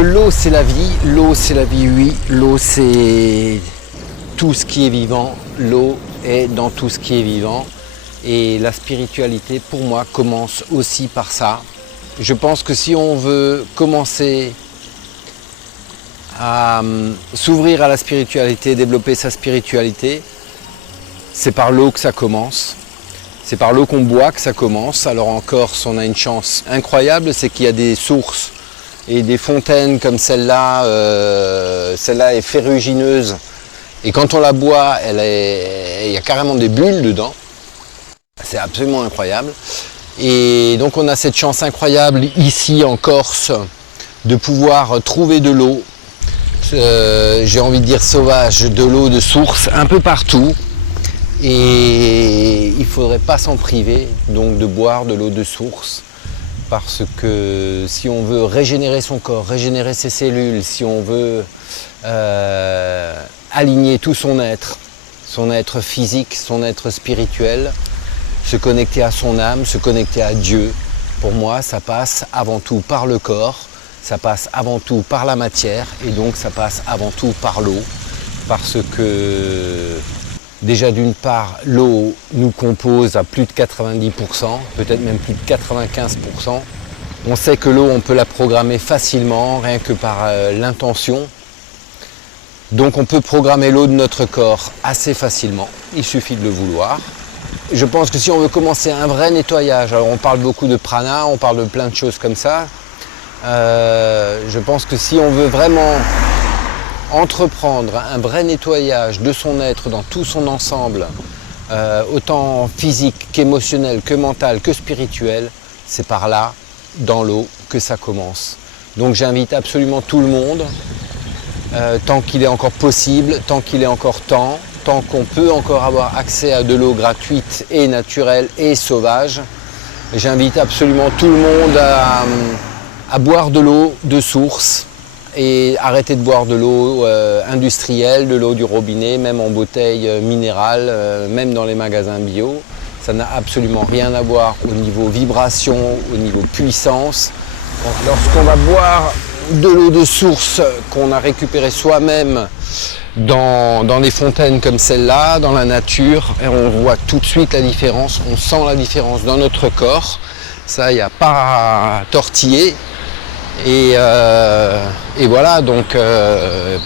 que l'eau c'est la vie, oui, l'eau c'est tout ce qui est vivant, l'eau est dans tout ce qui est vivant et la spiritualité pour moi commence aussi par ça. Je pense que si on veut commencer à s'ouvrir à la spiritualité, développer sa spiritualité, c'est par l'eau que ça commence. C'est par l'eau qu'on boit que ça commence. Alors en Corse, on a une chance incroyable, c'est qu'il y a des sources et des fontaines comme celle-là. Celle-là est ferrugineuse. Et quand on la boit, il y a carrément des bulles dedans. C'est absolument incroyable. Et donc on a cette chance incroyable ici en Corse de pouvoir trouver de l'eau. J'ai envie de dire sauvage, de l'eau de source un peu partout. Et il ne faudrait pas s'en priver, donc de boire de l'eau de source, parce que si on veut régénérer son corps, régénérer ses cellules, si on veut aligner tout son être physique, son être spirituel, se connecter à son âme, se connecter à Dieu, pour moi ça passe avant tout par le corps, ça passe avant tout par la matière, et donc ça passe avant tout par l'eau, parce que déjà d'une part, l'eau nous compose à plus de 90%, peut-être même plus de 95%. On sait que l'eau, on peut la programmer facilement, rien que par l'intention. Donc on peut programmer l'eau de notre corps assez facilement, il suffit de le vouloir. Je pense que si on veut commencer un vrai nettoyage, alors on parle beaucoup de prana, on parle de plein de choses comme ça, je pense que si on veut vraiment entreprendre un vrai nettoyage de son être dans tout son ensemble, autant physique qu'émotionnel, que mental, que spirituel, c'est par là, dans l'eau, que ça commence. Donc j'invite absolument tout le monde, tant qu'il est encore possible, tant qu'il est encore temps, tant qu'on peut encore avoir accès à de l'eau gratuite et naturelle et sauvage, j'invite absolument tout le monde à boire de l'eau de source, et arrêter de boire de l'eau industrielle, de l'eau du robinet, même en bouteille minérale, même dans les magasins bio. Ça n'a absolument rien à voir au niveau vibration, au niveau puissance. Lorsqu'on va boire de l'eau de source qu'on a récupérée soi-même dans des fontaines comme celle-là, dans la nature, et on voit tout de suite la différence, on sent la différence dans notre corps. Ça, il n'y a pas à tortiller. Et voilà, donc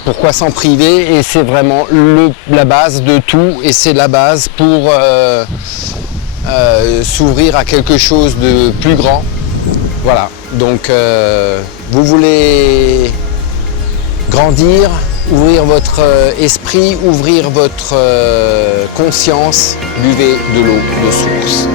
pourquoi s'en priver? Et c'est vraiment la base de tout, et c'est la base pour s'ouvrir à quelque chose de plus grand. Voilà, donc vous voulez grandir, ouvrir votre esprit, ouvrir votre conscience, buvez de l'eau de source.